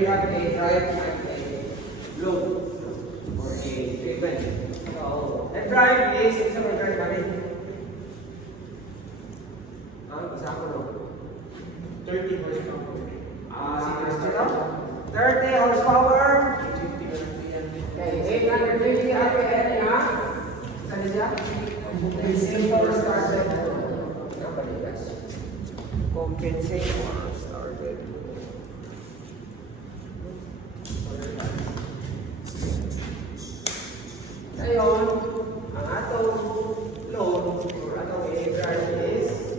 we have a drive and a load or a driven. So, the drive is, isa may drive kami. Isa ko no? 30 horsepower. 30 horsepower. Okay, 850 RPM na. Saan siya? Simple started. Compensate started. Ngayon, ang atong load or atong drive is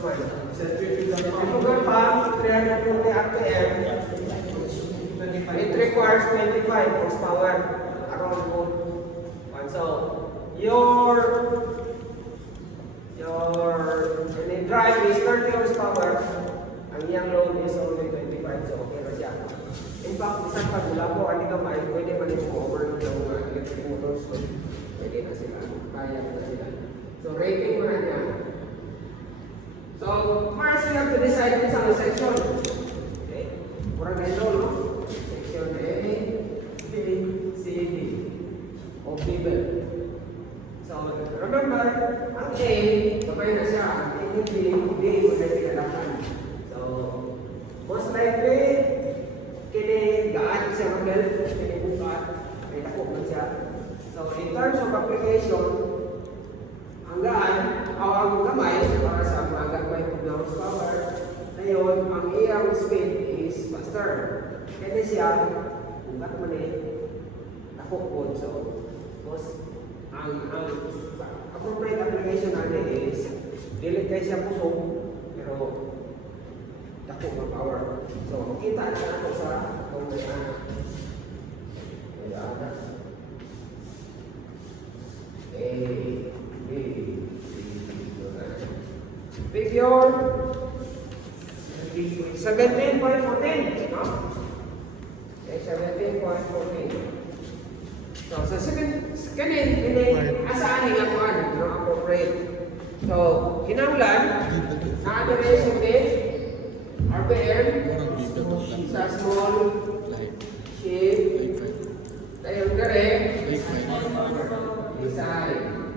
Sugar pump, 340 RPM. It requires 25 horsepower around both. So, your drive is 30 horsepower. Ang iyang load is only 25. So, okay na siya. In fact, isang pagula po, hindi ka may pwede man yung overload ng mga electric motors. So, pwede na sila. Kaya na sila. So, rating mo na niya. So, first we have to decide kung saan section. Okay? Kurang ganito, no? Section A, B, C, D. O cable. So, remember, ang A, sabay na siya. Ang B, magay pinalakan. So, most likely, kini gaan siya mag-help. Kini bukat. May takot na siya. So, in terms of application, ang gaan, ang gamay para sa mga gagawin ng horsepower. Ngayon, ang iyang speed is faster. Kaya siya, bukat mo nakukod. So, ang appropriate application natin is, dili kayo siya pusong, pero takot ng power. So, kita na ako sa kung may figure 17.14, no? Okay, 17.14. So, sa kanin, asaan nga po no? Appropriate. So, kinanglan, na-address din, RPM, sa small shape, tayo direct, design.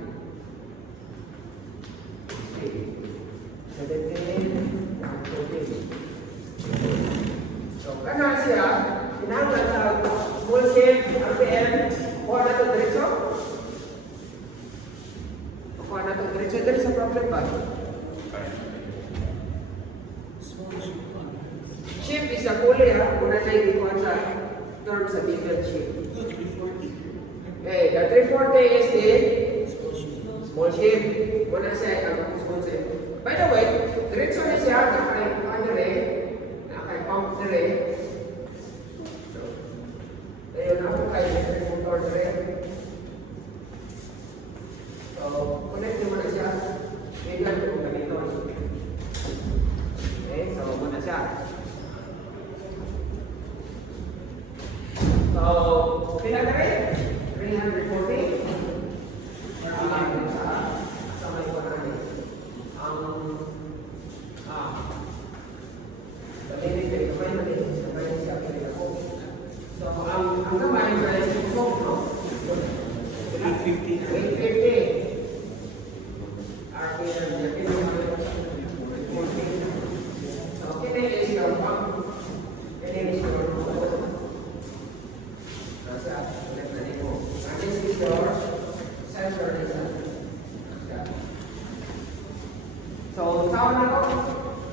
17, 14. So, kana siya, kinahanglan sa small shape, RPM, kuha na ito diretso? Kuha na ito diretso, dali sa problem ba? Shape is a kulay ha, kung na tayo ikuha sa term sa bigger shape. Okay, the 340 is the small shape. Kung na siya, ang small shape. By the way, diretso na siya, nakay pump dire. So, ayun na po kayo, electric motor dire. So, connect naman na siya. Bigyan ko ganito. Okay, so muna siya. So, pinagay, 340. Sa may pangalan. So, ang gamay na yung smoke, no? 850. 850. RPM, so, kini is your pump. Kini is your motor. Nasa, ulit na rin mo. And this is your sensor design. So, tawag na ko,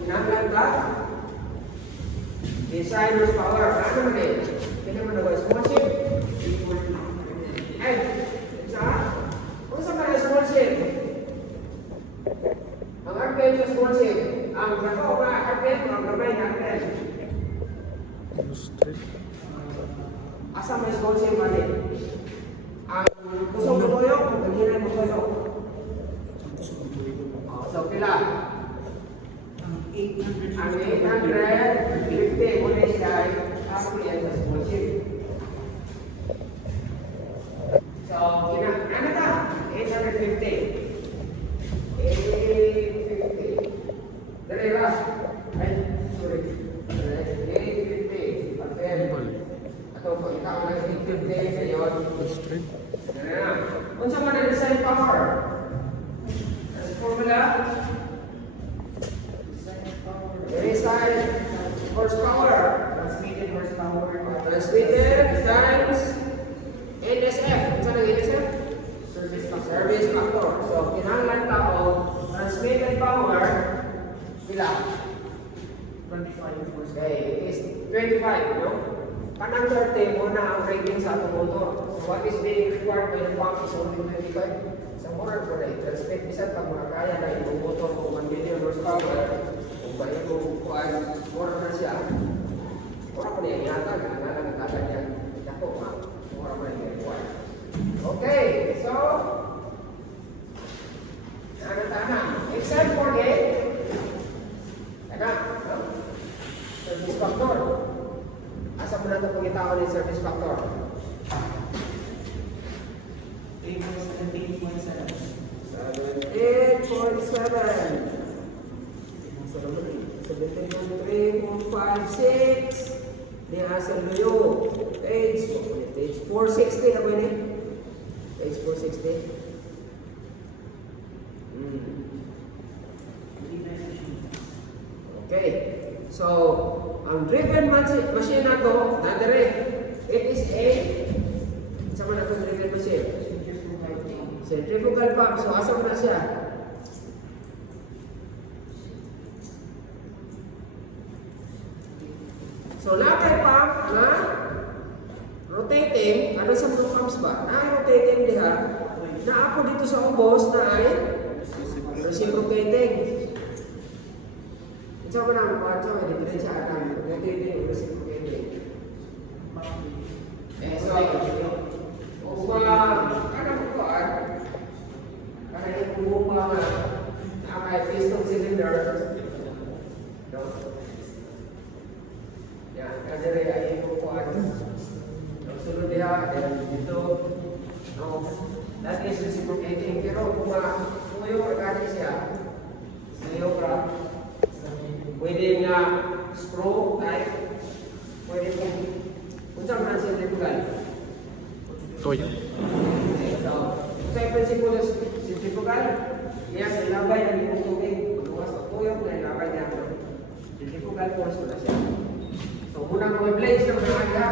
kinanglan ka, design horsepower, ano naman eh? Kaya naman na ba, small shape? Ay, kung saan ba na small shape? Ang RPM sa small shape, ang gagawa ba RPM, ang gamay na RPM? Asa may small shape ba rin? Ang kusog mo toyo, ang ganyan mo toyo. So, pila? Ang 850 muna siya RPM sa small shape. So, ano ka? 850. 850. Dali ba? Ay, sorry. 850. impact ng 850 sa yun. Unsa man ang design power? As formula? Design horsepower. Transmitted horsepower. Transmitted times NSF. Unsa nang NSF? Service factor. Service factor. So, kinahanglan tao, transmitted power, pila? 25 horsepower. Okay, it is 25, no? Kanang 30 mo na ang rating sa atong motor. So, what is being required by the pump is only 25. Sa motor ko na i-transmit, bisan pag makakaya na yung motor kung 1 million horsepower, kung ba yung kuhaan, motor na siya, motor ko na yung yata, nagkakagan niya, ako, motor mo na yung required. Okay, so, tana. Except for the, service factor. Asa mo na ito pagkitao ng service factor? 78.7. 17.3.56. Ni asa luyo. Page 460 na ba yun? Page 460. Okay. So, ang driven machine na to, nadere, it is a, sama na itong driven machine? Centrifugal pump. So, asa mo na siya? So, nakay pump na rotating, ano sa mga pumps ba? Na-rotating diha, na ako dito sa ubos na ay reciprocating. Ito ko na, kung ito, may diferensya akan rotating, reciprocating. So, kung kanang kuhaan, kanang yung bumba nga, nakay piston cylinder, no? Yan, kadere ay yung kuhaan. Sunod niya, ito, no? That is reciprocating. Pero kung yung organic siya, siliograph, pwede nga screw type, pwede kung saan man centrifugal. Toyo. So, kung saan principle ng centrifugal, yan, ilabay na yung tubig. Pagkawas na tuyok na ilabay niya. Centrifugal force ko na siya. So, unang mga blades na mga aga,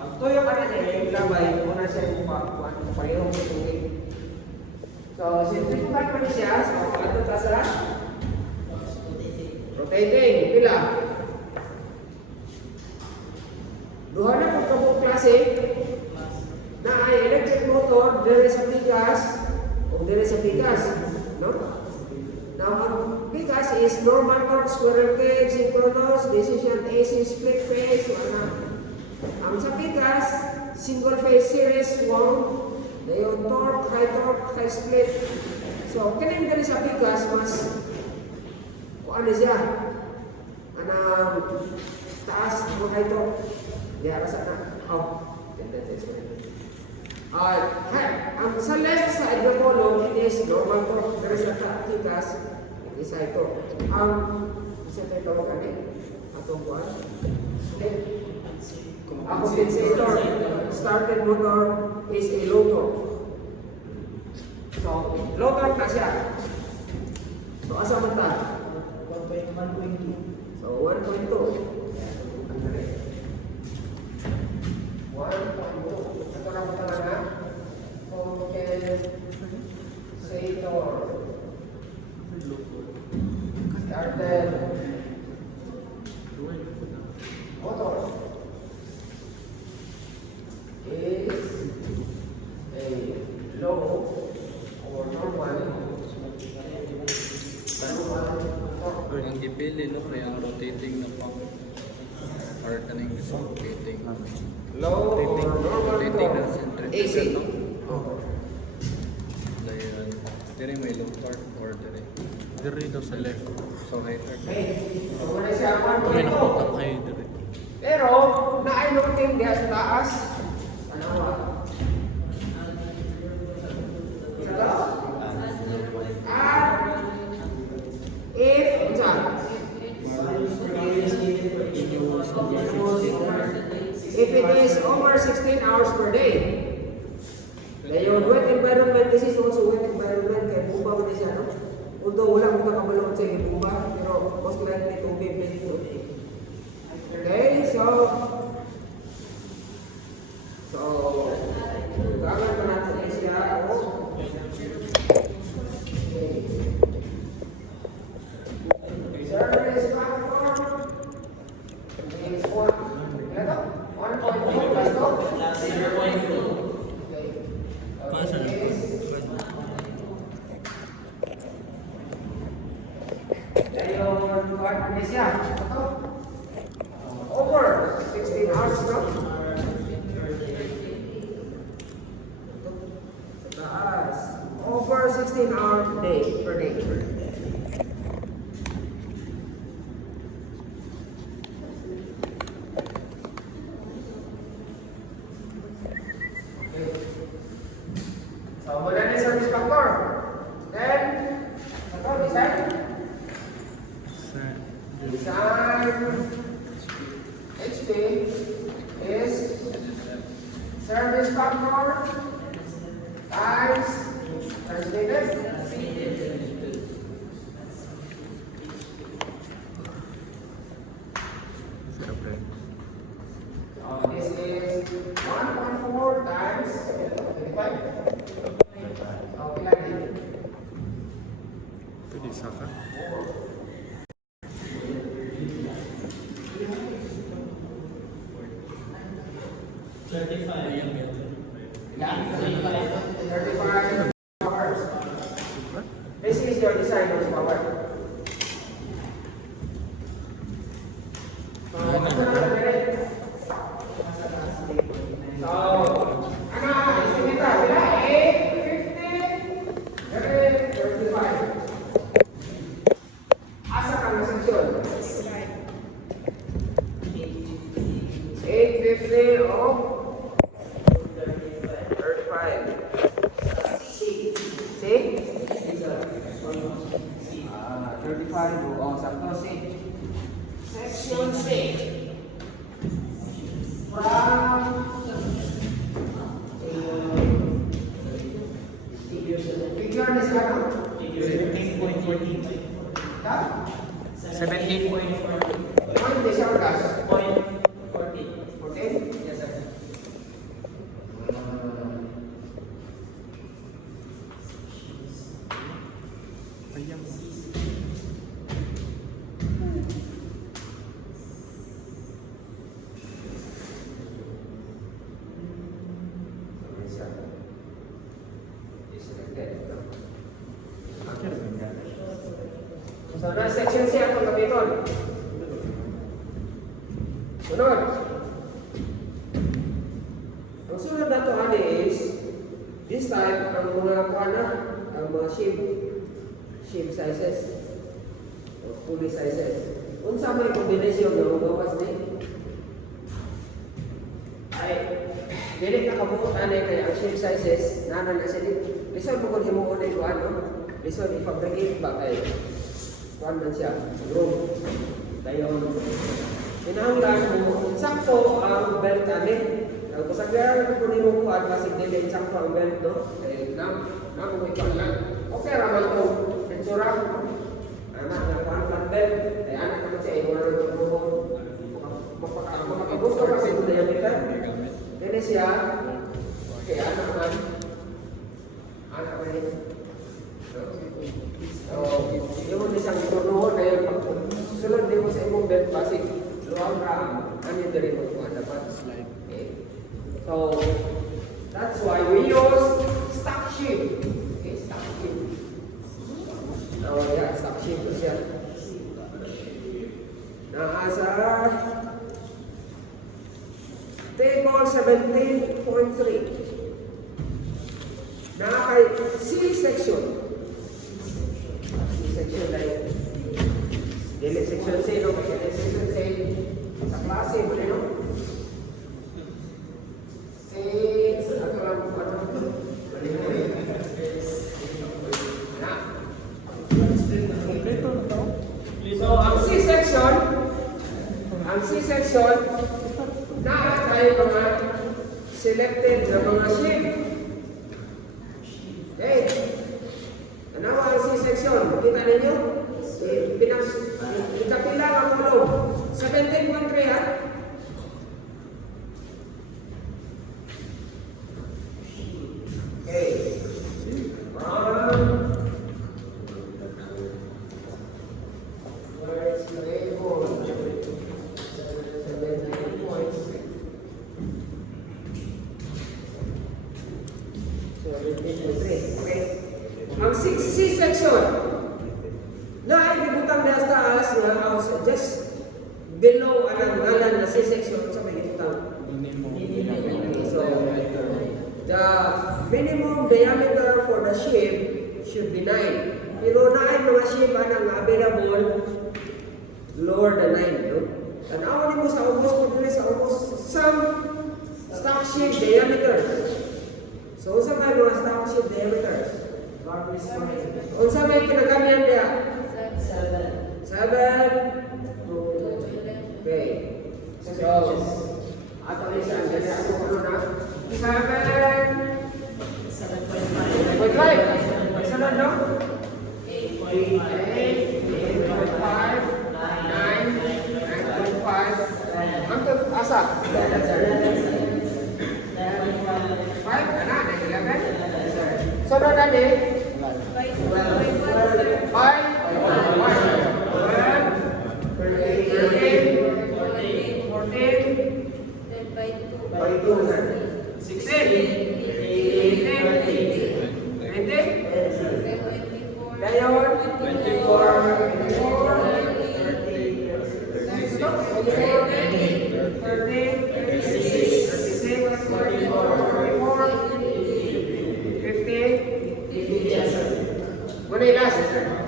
pag tuyok ka na niya, yung ilabay, muna siya yung palihong sa tubig. So, centrifugal pa niya siya. So, ito ta sa rotating, pila. Duha na kung kabong klase na ay electric motor, dire sa pikas, o dire sa pikas. No? Now, ang pikas is normal torque, squirrel cage, synchronous, decision AC, split phase, wala. Ang sa pikas, single phase series, wound, dayon torque, high split. So, kining dire sa pikas, mas ano siya? Anang taas o high torque. Diara sana. Oh. Ang sa left side ng column, it is normal torque. There is a tikas. It is high torque. Ang isa tayo tawagan atong buwan. Ang compensator, started motor is a low torque. So, low torque na siya. So, asa man ta? 1.2. So, 1.2. 1.2. Ito lang po talaga. Compensator. Started motor is a low or normal torque. Ang gipili no kaya ang rotating na pump or kaning reciprocating. Low or normal Rotating na torque. centrifugal AC. no. Dayan. Dire may low torque or dire. Dire daw sa left. So high torque. Okay. So, wala siya Kami 1.2. nakutak ay dire. Pero, na-loading diya sa taas. Panawa. Ito. At, if, over 16 hours per day. Ngayon, wet environment, this is also wet environment, kaya bumba mo na siya, no? Although wala mong nakabalong sa iyo bumba, pero most likely tubig na ito. Okay, so, gagawin pa natin siya, service platform is 1.4 plus 0.2. Over 16 hours, no? Over 16 hours per day. So, mula na yung service factor. Then, ito, design. HP is service factor times translated. This is 1.4 times 25. Okay lang din. Pwede saka. Yeah, 35 hours. This is your design horsepower. So, ano, estimate bila 8, 50, 35. Asa ka na section? 850 o 35. C? 35 o sakto C. Section C. From figure na siya, no? 17.14. Ha? 17.14. Ano hindi siya orgas? 14. 14? Yes, sir. Ayam. So, na section C atong gamiton. Sunod. Ang sunod na to ani is this type ang mga kuana, ang mga shape sizes o pulley sizes. Unsa may kombinasyon ng gawas ni? Ay dili ka kabuot ani kay ang shape sizes nanan na siya dito. Listen mo kung himuon ay kuan, no? Listen i-fabricate ba kay kuan man siya, room. Dayon. Kinahanglan mo sakto ang belt ani. Ang kasagaran ko nimo kuan basig dili sakto ang belt, no? Eh na mo ikaw lang. Okay ra man to. Sensura. Anak na kuan flat belt. Eh anak ka siya imo na mo. Makakagusto ka sa budaya kita. Dili siya. Okay, anak man. Anak man. So, hindi mo isang tunuhon na yun. Susunod din mo sa imong belt basig. Luwag ka. Ano yung dali mo kung dapat? Okay. So, that's why we use stock shift. Okay, stock shift. Oh, yeah, stock shift ko siya. Nasa table 17.3. Nakakay C-section. C-section na yun. Dili section C, no? Dili section C. Sa klase mo, no? C, ano lang, ano? Na. So, ang C-section, na tayo mga selected na mga ship. Okay. Ano ang C-section? Kita ninyo? Ikapila ang ulo. 17.3 ha? Okay. Where's the label? 17 points. Okay. Ang C-section na ay gibutang na sa taas nga house just below ang ngalan na C-section sa may gibutang. So, the minimum diameter for the ship should be 9. Pero na ay mga ship ang available lower than 9. No? Tanaw mo sa almost some stock ship diameters. So, unsa may mga stock ship diameters? Unsa may kinagamihan diya? 7. Okay. So, ato ni siya, dili ako kuno na. 7.5. Sunod no? 8.5, 9.5. Hangtod asa? 5, ana, 11. Sunod na ni? 5, 50.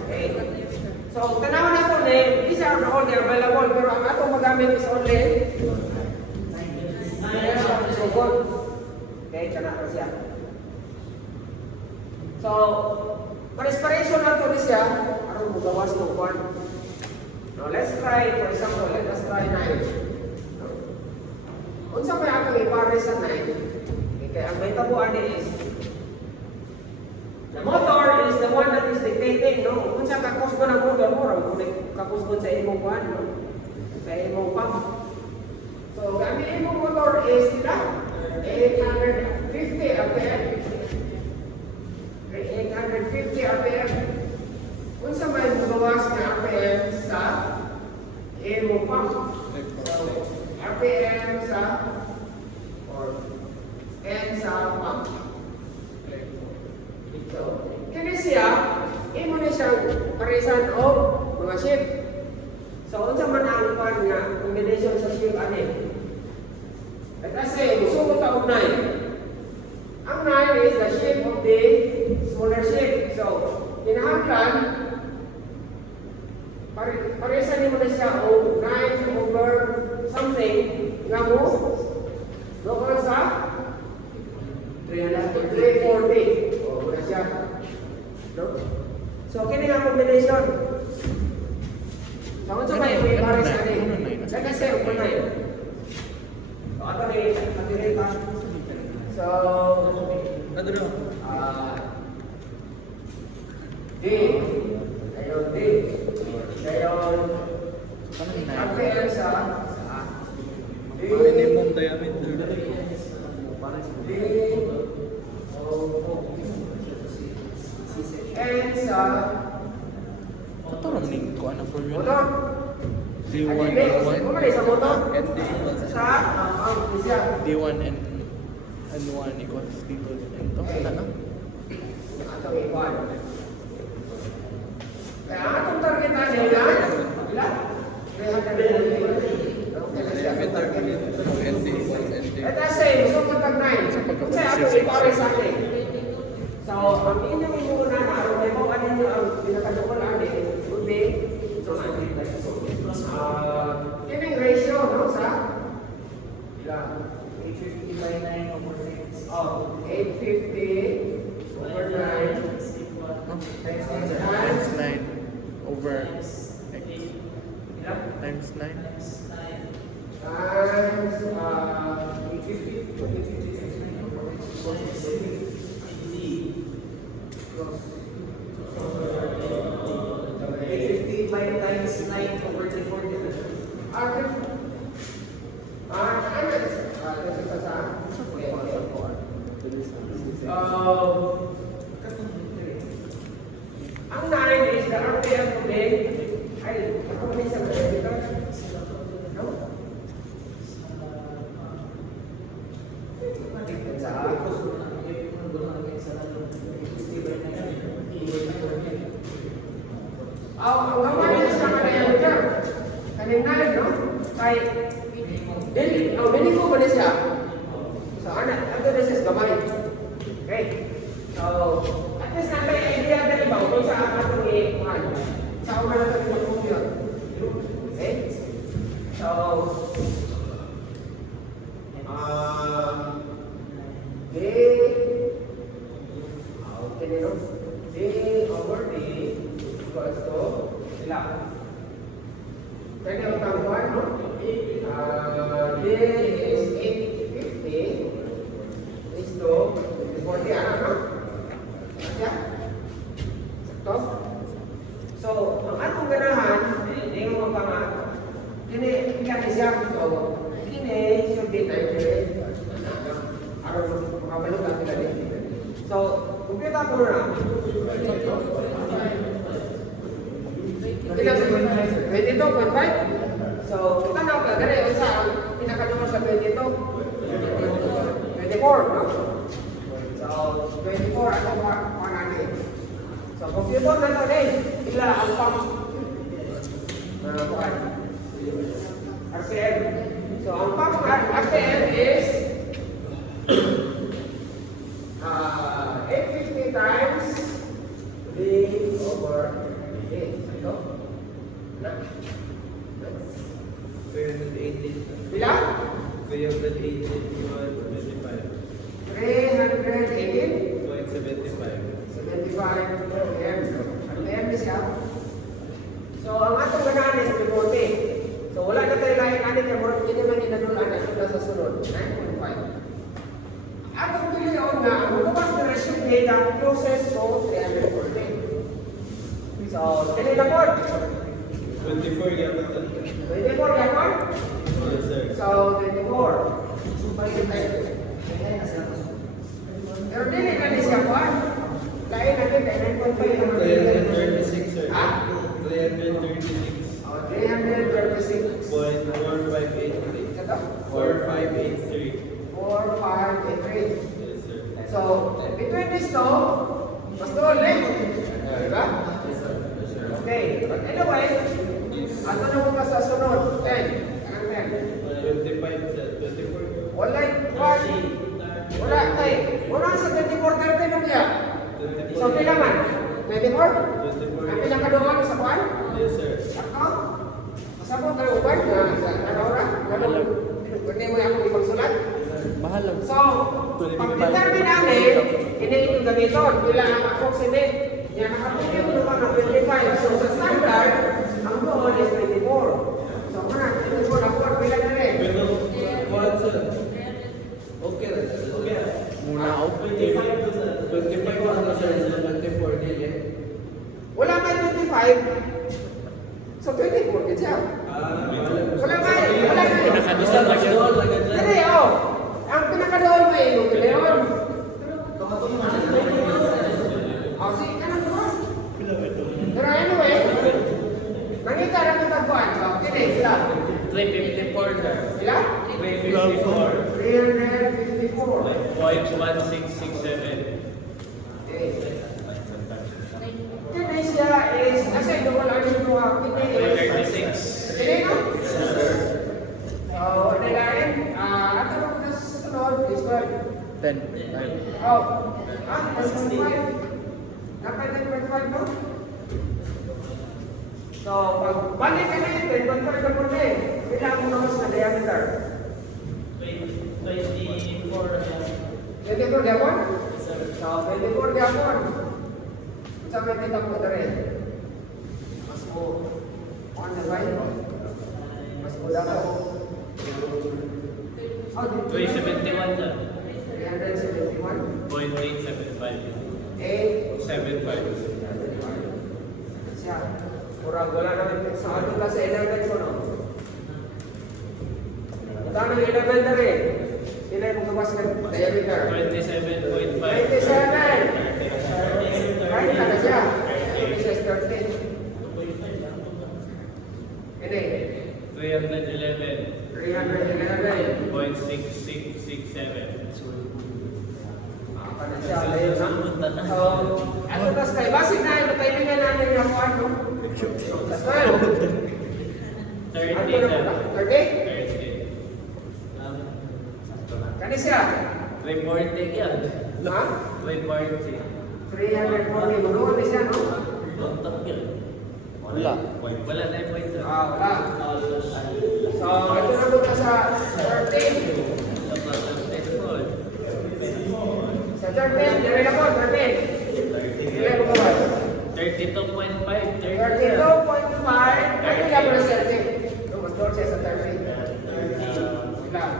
Okay. So, tanawan na po ni, these are only available, pero ang atong magamit is only so good. Okay, tanawan siya. So, pares-pareso na ito siya, aron magawas mo kwan. Now, let's try, for example, let us try 9. Unsa may atong ipares sa 9? Okay, ang may tabuan is the motor is the one that is dictating, no? Kung sa kakusgo ng motor mo, kakusgo sa imong kuhan, no? Sa imong pump. So, kami imong motor is nila 850 ampere. 850 ampere. Kung sa may magawas na ampere sa imong pump. So, RPM sa or N sa pump. So, kini siya, imo na siyang parisan o mga ship. So, unsa man ang pan nga combination sa ship ani? Kasi gusto ko ta og 9. Ang 9 is the shape of the smaller ship. So, kinahanglan parisan nimo na siya og 9 over something nga mo doon sa 340. No? So, kini nga combination. So, unsa may pares ani? Like I said, 9. So, ato ni ka. So, D. Ayon D. Ayon RPM sa D. Minimum diameter. D. And sa Ito rin ning ko ano for motor. D1 Ano man sa motor? and D1 Sa siya. D1 and 1 equals D2 and ito na no? Atong ikuan. Kaya atong target na nila. Ilan? 340. Okay na siya. Diameter and D1 and D1. Let us say, gusto mo tag-9. Kung sa'yo atong ipare sa akin. So, ang inyong imuna na araw may mga ninyo ang pinakadukol ani would be kining ratio, no, sa ilan? 850 by 9 over 6. Oh, 850 over 9 Times 9 over X ilan? times 9. Times 9. times 855 times 9 over 340. Okay. Ano? This is sa ang 9 is the RPM today. Ay, ako may isang dito. No? Ang gawain sa diameter. Kanina, no? Kay dili ko ba siya? So, ano this is gamay. Okay. So, at least na may idea dali ba kung sa atong i-kuhan. Sa una na ito yung yun. Okay? So, okay, no? D over D equals to sila. Pwede ang tangguan, no? D is 850 is to 40, ano, no? Siya? Sakto? So, ang atong ganahan, hindi mo mapangat, hindi siya. So, hindi should be 900. Araw mo, makabalog natin na din. So, kumpita ko na. 22.5. So, kita na ka gani unsa ang pinakadungog sa 22? 24, no? So, 24 ato ba natin. So, computer na to din. Ila ang pang kuan. RPM. So, ang pang RPM is 850 times D over A. Ito? Na? 380. Bila? 380 318? 75. 75 M. Ano M siya? So, ang atong ganahan is 340. So, wala na tayo lain natin kaya more hindi man inanulan na ito sa sunod. 9.5. Atong biliyon na ang bukas na resume data closest to 340. So, dili na po. 24 yaman. 24 yapon? Yes, sir. So, 24. Balik tayo. Pero dili na ni siya po. Lain natin kay 9.5 naman. 336, sir. Ha? 336. 336. 0.4583. Ito? 4583. 4583. Yes, sir. So, between these two, mas doon eh. Diba? Yes, sir. Yes, sir. Okay. But anyway, ato na muna sa sunod. 10. Ang 10. 25, sir. 24. Wala, wala tayo. Wala sa 24-30 lang niya. So, pila man? 24? 24. Ang pinakaduhan sa kuwan? Yes, sir. Ako? Masabot na uban na narawra? Hindi mo yung ibang sulat? Mahal lang. So, pag-determine namin, hindi yung gamiton. Pila ang approximate. Yan, nakapagyan mo naman ng 25. So, sa standard, ang goal is 24. So, muna, 24 ang goal. Pila na rin. Pero, what, sir? Okay lang, sir. Okay. Muna ako. 25 to, sir. 25 lang, sir. 24 nil, eh. Wala nga 25. So, 24 din siya. Wala nga eh. Wala nga eh. Pinakadusan ba siya? Hindi, oh. Ang pinakadoon mo eh, nung Leon. Oh, sige ka na po. Pero anyway, nangita na ng tagpuan. So, kini, sila. 354 na. Sila? 354. 354. 0.1667. Okay. Kini siya is, kasi doon wala yung mga kini is. 36. Kini, no? So, nilain, ato na po sa sunod is 12. 10. Oh, that's 1.5. Dapat 10.5, no? So, pag balik ka na yun, 10.5 ka po na eh. Kailangan mo naman sa diameter. 24. 24 gapon? So, 24 gapon. Sa may kita po na rin. Mas mo, on the right. Mas mo dapat. Oh, dito. 371 sir. 371. 0.875. 8. 75. Siya. Murag wala naman sa ano ka sa 11 ko, no? Magkano yung 11 na rin? Sila yung magkabas ng diameter. 27.5. 27! Right ka na siya. This is 13. Hindi. 311. 311. 0.6667. Apa na siya. Ayun na. So, ano tas kay basic na yung kailangan natin yung ano? That's well. 30 Ano sir. na po? 30? 30. Kani siya? 340 yan. Ha? 340. 340. Manuwa na siya, no? Bontok yan. Wala. Wala na yung point sir. Wala. So, ito na muna sa 13. Sa 13, dire na po, 13. Dire mo ba? 32.5. 32.5. Ano yung mo na 13? No, mas doon siya sa 13. Ilan?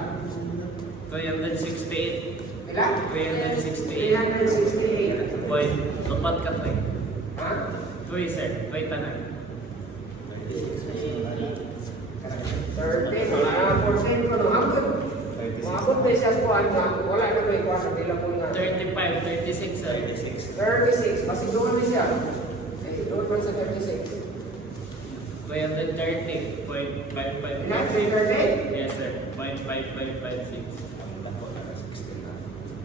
368. Ilan? 368. 368. Point. Lupat ka pa eh. Ha? 3 sir. 3 tanan. 13, wala na 14 ko, no? Hanggang. Maabot na siya sa kuhan na wala na may kuha sa nila po nga. 35. 36 sir. 36, kasi doon na siya. Eh, doon pa sa 36. 330. 0.555. Ilan? 330? Yes sir. 0.5556.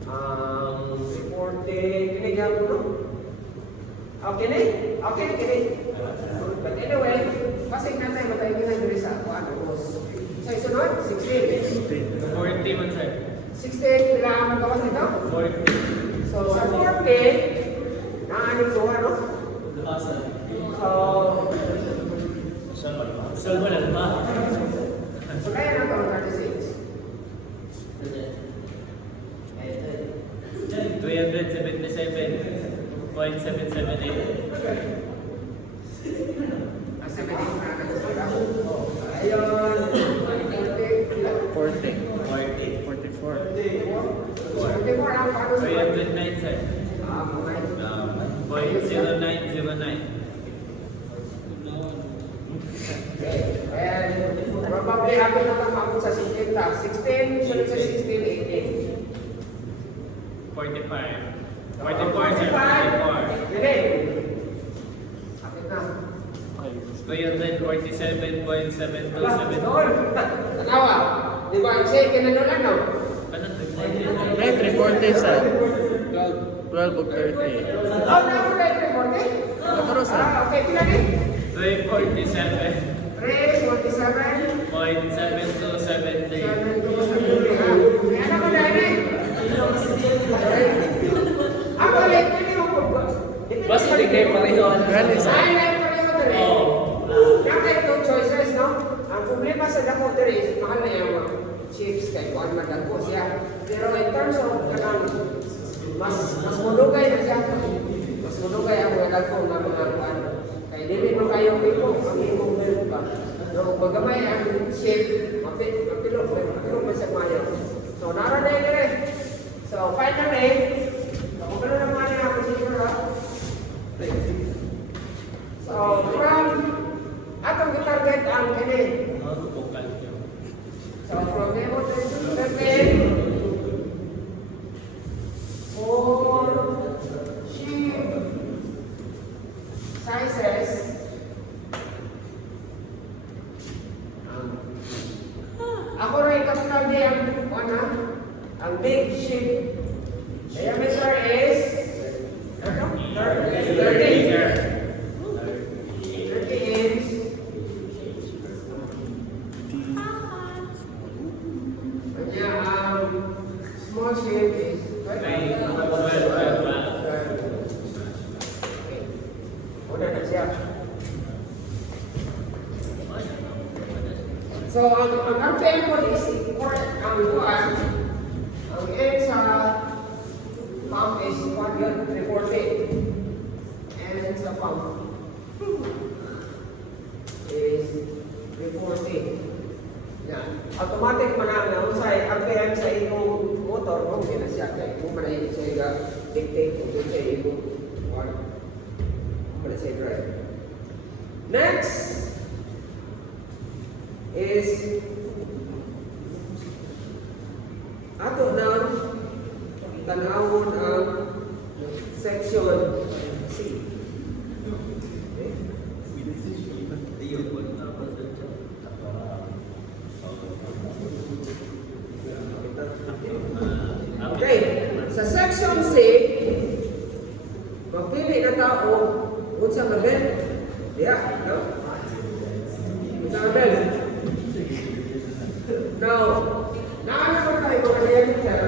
40, kinigyan ko, no? Okay, kinig. But anyway, kasi na tayo matay ginagri sa kuhan, boss. Sa isunod, 16. 40 man sir. 16, kailangan mo gawas nito? 40. So, sa 40, naaning kuha, no? So, Saan mo lang ba? so kaya na ito, 36. 377.778. Ang 17 na nagsulat. Ayun, 40. 40. 44. 44 ang paano sa 309 sir. okay. 0.0909. And probably ako na tamang sa 16 ta. 16, sunod sa 16, 18. 45. 44 sir. 44. Hindi. Sakit na. 347.7272. Doon. Tanawa. Di ba? Kasi kinanulan, no? May 340 sir. 12 of 30. Oh, na-ako na yung 340? Naturo sir. Okay, pila din. 347. 347. 0.7273. Ano ko na yun? Ako ulit, pwede mo po. Basta di kayo pareho. Gani sir. Ay, like pareho na rin. Oo. Yung kayo two choices, no? Ang problema sa dako dere is mahal na yung mga chips kay kuan man dako siya. Pero in terms of kanang mas mulugay na siya. Mas mulugay ang mga dako na mga kuan. Kay dili mo kayo ito, ang imong meron ba? No, bagamay ang shape, mapilok man sa mayo. So nara na dire. So finally, kung ano naman ang procedure ha? So from atong gitarget ang kini. So from demo to 7 for sheep sizes. Ako rin kapital di ang ang big sheep diameter is 30 inch. Kanya small sheep is 12. Una na siya. So, ang tempo is ang kuwan, ang end sa pump is 340. And sa pump is 340. Yan. Automatic man ang usay RPM sa imong motor, kung na siya kay kung man ay siya dictate kung doon sa imong one. Kung na siya drive. Next is ato na tanawon ang section C. Okay, sa section C, magpili na tao unsa nga belt. Yeah, no? Unsa nga belt. Now, naana ko tayo mga diameter.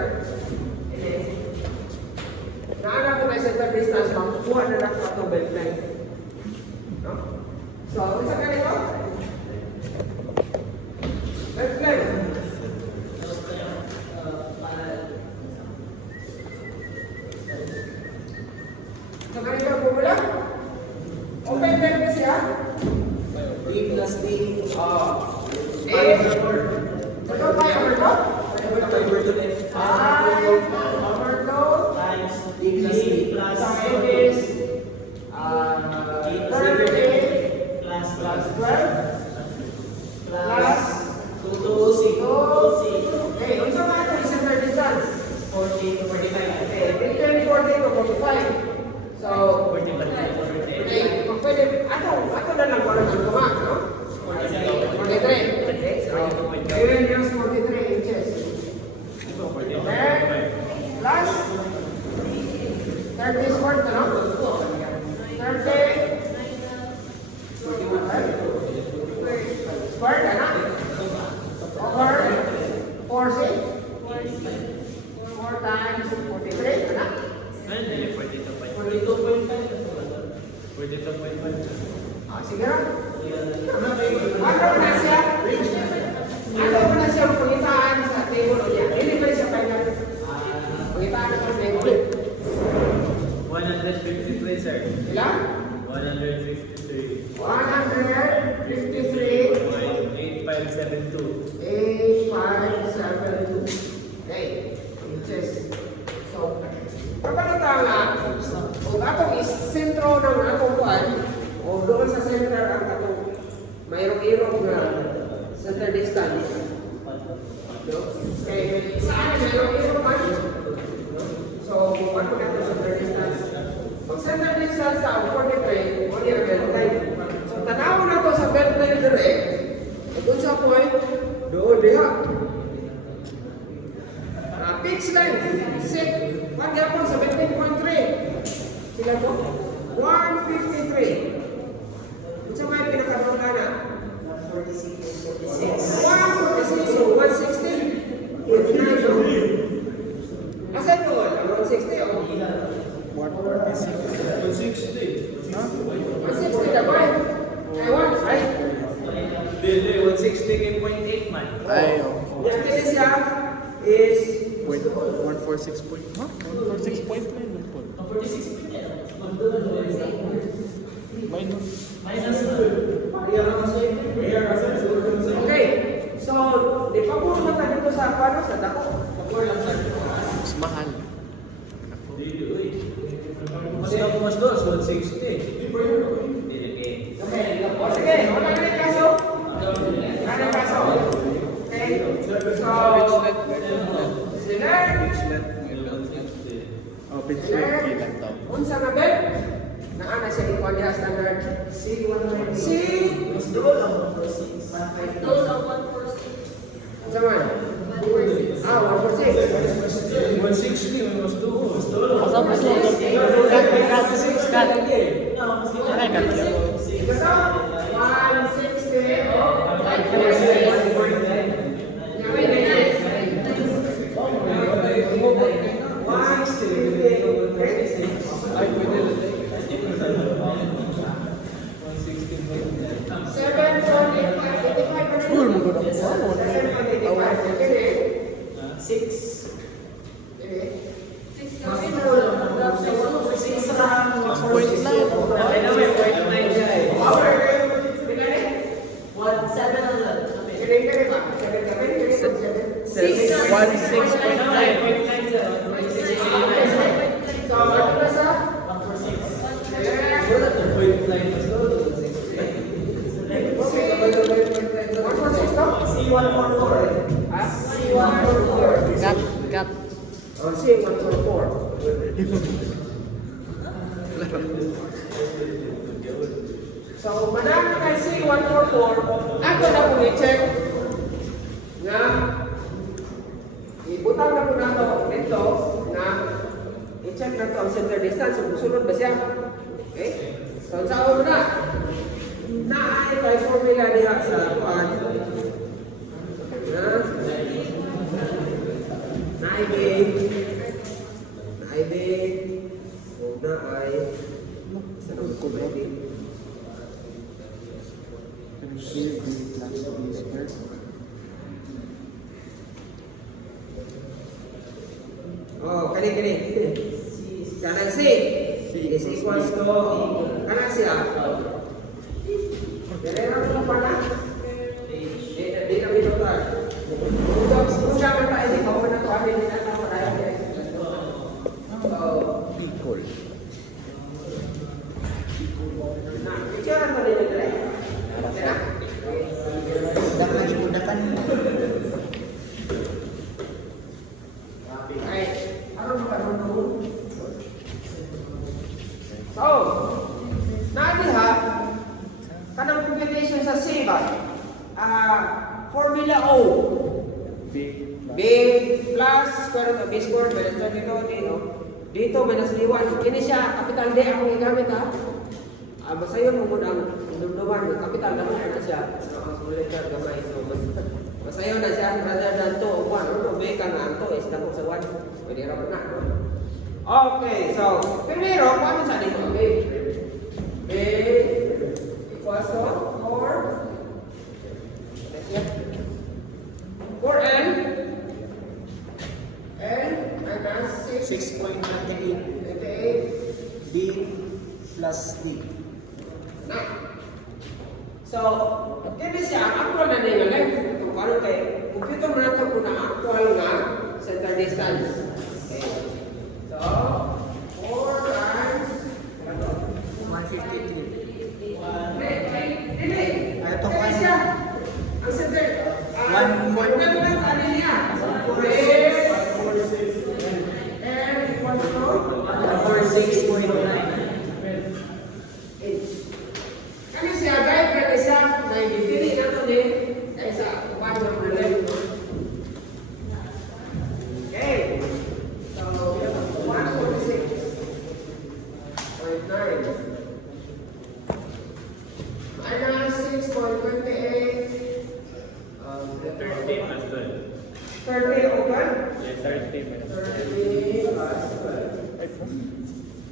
Naana ko tayo center distance, makukuha na lang ito belt length. No? So, unsa ka nito? Belt length. So, ganito ang formula? Open belt ba siya? D plus D. Ito pa yung overload? Overload. Overload Times D D plus D plus sa is 30 plus plus 12 plus 2 to 6. Okay, unsa man ito yung center distance? 40 to 45. Okay, between 40 to 45. So, 45 to 40. okay, kung pwede, ato na lang wala ng tuma, no? 43. Okay, so, yun yung 43 inches. Then, plus 30 squared, ano? 30 squared, ano? Over 4 times 43, ano? 42.5. Sige na. Ano na siya? Ano na siya ang pangitaan sa table niya? Hindi ba siya kaya pangitaan sa table? 153, sir. Ilan? 153. 153. 8572. 8572. Okay. Inches. So, kapalita nga, kung atong is-sentro ng atong kuhan, o doon sa center ang atong mayroong-irong na center distance. Okay, saan mayroong-irong man? So, kung ano na ito center distance? Pag center distance sa 43, only ang belt line. So, tanaw na ito sa belt line direct, at doon sa point, doon diha. Fixed line, set, pagyapon sa 17.3. Sila po? 153. Sa mga pinakabangana? 146. 146, so 160. 49, no? Asa ito? 160 o? 146. 160 na ba? Ay, Hindi, 160 kay 0.8 man. Ay, yung kaya siya is 146 point. Huh? 146 point? okay. So, di pa po naman tayo dito sa aquano, sa dako. Mas mahal. Kasi ako mas dos, 160. Okay. O sige, wala na yung kaso. Wala na yung kaso. Okay. So, sila. Oh, pitch net ilan to? Unsa nga bel? Naana siya ikuha niya standard. C100. C. Mas dulo lang 146. Unsa man? 146. 160, mas dulo. Mas dulo. No, mas dulo. Ikaw, 160 o 1.7 lang. Pwede ka rin ba? 7 ka rin? 16.9. So, ano na sa? 146 to? C144 eh. Ah? C144. Cut. Oh, C144. So, manang ka C144, ako na po i-check na ibutang na po na ito dito na i-check na ito ang center distance. So, sunod ba siya? Okay? So, sa ako na ay 5 formula niya sa kuhan na i-big huwag na ay sa nang kumedi oh, kani kanang C is equals to kanang siya kaya na pa na di na binutag kung siya man tayo di ka mo na to amin din na mo tayo Equal. na picture mo din nila kaya Dapat ipunakan mo. ay aron ba ron so nadiha kanang computation sa C ba formula O B plus square root of B squared minus 22 dito minus D1 kini siya capital D ang gigamit ha basta yun mo ang dumduman capital na na siya so letter gamay so basta yun na siya rather than 2 o 1 ano B ka nga ang 2 is dako sa 1 pwede ra na okay so primero paano sa dito B equals to 4N minus 6.98 28 B plus D. na. So, kini siya actual na nila length. Kung paano kay computer mo na ito kung actual na center distance. Okay. So, 4 times 153. Dili. Ito, Kini siya. Ang center. 140. Ano niya? N equals to 46.9. kani siya guide kani siya may dipili na to ni kaysa 1 na problem. Okay. So, 146.9 minus 6.28 13 plus 12. 30 over Yes, 30 minutes. 30 plus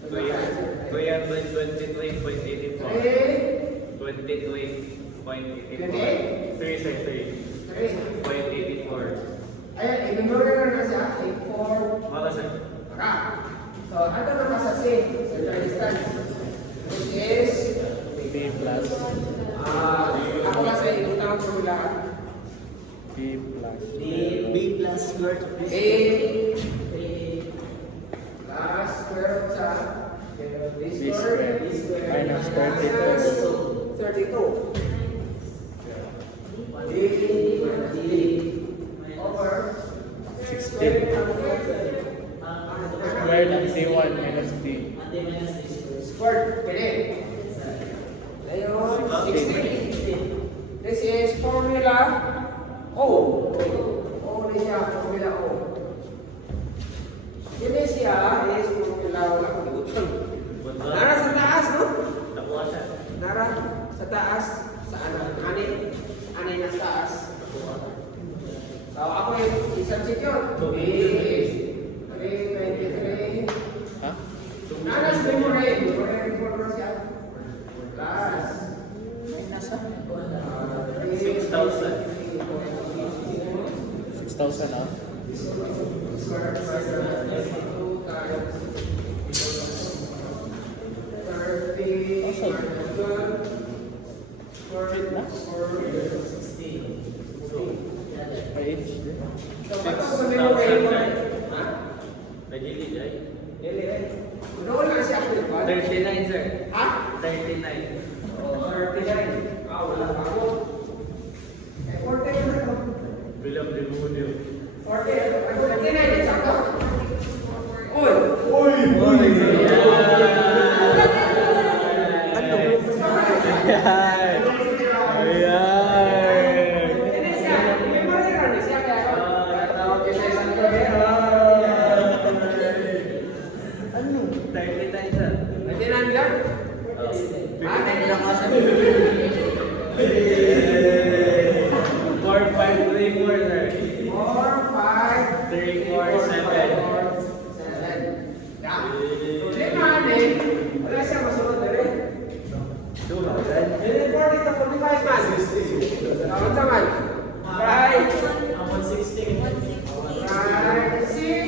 323.84. 12. 23.84. 3 sir, 3. 3. 0.84. Ayan, i-number na siya. 84. Wala sir. Maka. So, ito na pa sa C. Center distance. Which is, B plus ako lang sa ibutang ang formula. B plus B plus square root of A plus square root sa B squared minus 32. 32. D over 16. Square ng C1 minus D. squared. Pwede. Ayun, 16. This is formula O. O na siya, formula O. Ini siya is formula wala ko dibutang. Nara sa taas, no? Nakuha siya. Nara sa taas, sa ano? Anay na sa taas. So, ako yung i-substitute. B is 323. Ha? Nara sa memory. Memory formula siya. Plus. Nasa? 6,000. 6,000 ha? So, ba't ang sabi mo kayo mo? Ha? Nagigil ay. Dili eh. Noon lang siya ako ba? 39, sir. Ha? 39. Oh, 39. Ah, wala pa ako. Eh, 40 na ito. Bilang demonyo. 40. Ako 39 eh, sakto. Oy! Ini siya. May marira na siya kaya. Natawag ko sa isang kabera. 39, sir. Nandiyan dyan? Ha? 4534, sir. 4, 5, 347. 7. Lima din. Wala siya masunod na rin. 40 to 45 man. Tawag naman. 5, 160. 5, 6.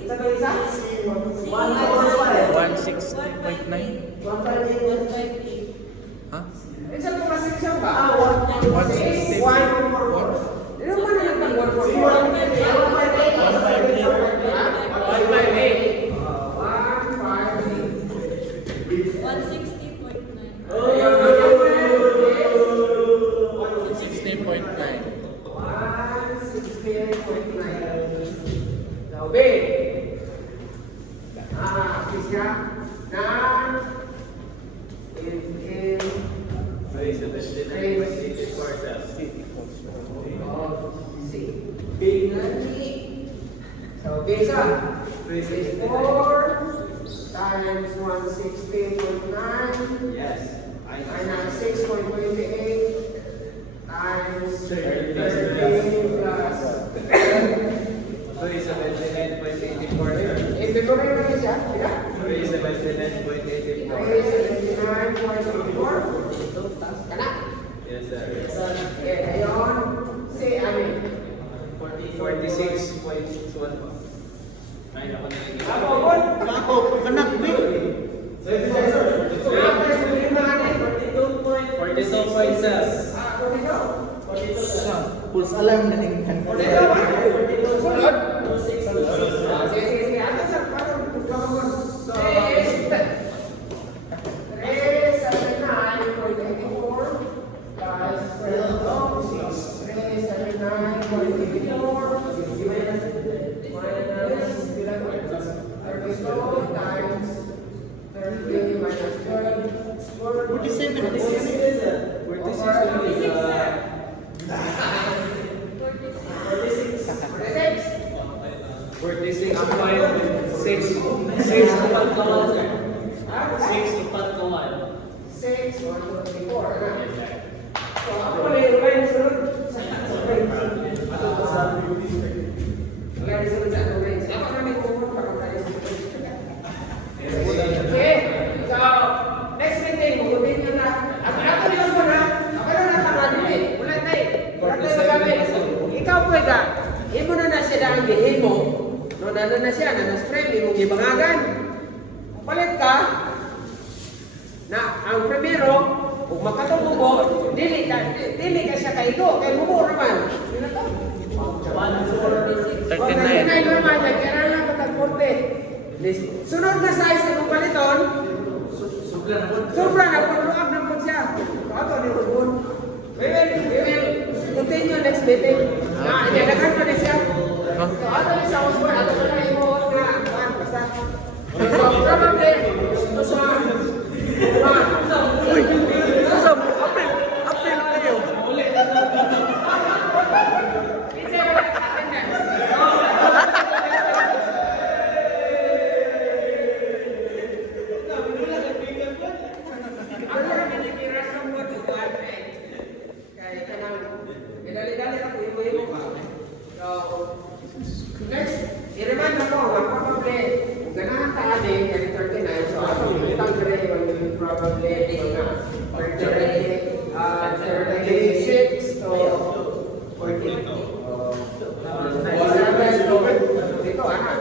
Isa to isa? 160.9. Ha? Isa to kasi siya ba? 160. 1, 4, 4. Ano ba na nagtang 1, 4, 4? 158. 16.9. Now, B. Kisya na in Sorry, sa 39.84, sir. C. B na so, B isa. 4 times 160.9 Yes. minus 6.28 times 30 plus Sorry, sa 29.84, sir. inventory na rin siya. Diba? Sorry, sa 29.84. 79.84. Kana? Yes, sir. Okay, ngayon, si Amin. 46.1. Ay, ako na yung Ako, good. Ako, anak, Vic. 42 points, sir. Pulse alarm na yung Sunod. Sige, sige, sige. Ato, sir. Parang magkakaroon. 379.84 plus 379.84 minus 32 times 30 minus 12. 47. 6, 1, 2, 3, 4. So, ako pala yung line sunod. Line sunod sa atong range. Ako namin pupunta kung tayo sunod. Okay. So, next meeting, bukutin nyo na. Ako nyo mo na. Ako na natakalin eh. Wala na eh. Wala tayo magamit. Ikaw po ka. Imo na siya dahil bihin mo. No, na siya. Na-spray. Imo gibangagan. Palit ka. Na ang primero, kung makatumubo, dili ka siya kaigo, kay mubo naman. Yun na to. 39. 39 naman, kaya lang katag 40. Sunod na size ng paliton, sobra na, pag-look na po siya. Kato ni Rubun. We will continue next meeting. Inadagan pa din siya. So, ato ni sa Osborne, ato na na imo na, basta. So, probably, Uy! Usap! April! April kayo! Next, i-remind ako, probably, kung ganahan ta ani, kaya 39, so ato, itang dire yung probably, mga 36 to 40. Dito, anak.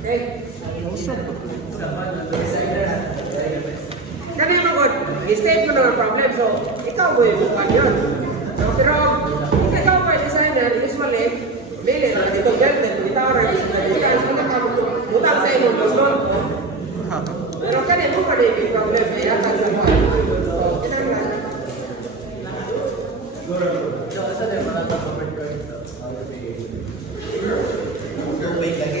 Okay. Kani mo god, i-state mo na ang problem. So, ikaw po yung bukan yun. So, pero, kung ikaw pa yung designer, usually, bili na itong belted, bitaw rin, butang sa inyong gusto. Pero kanina mo pa rin yung problem, kaya kan sa buwan. So, kinang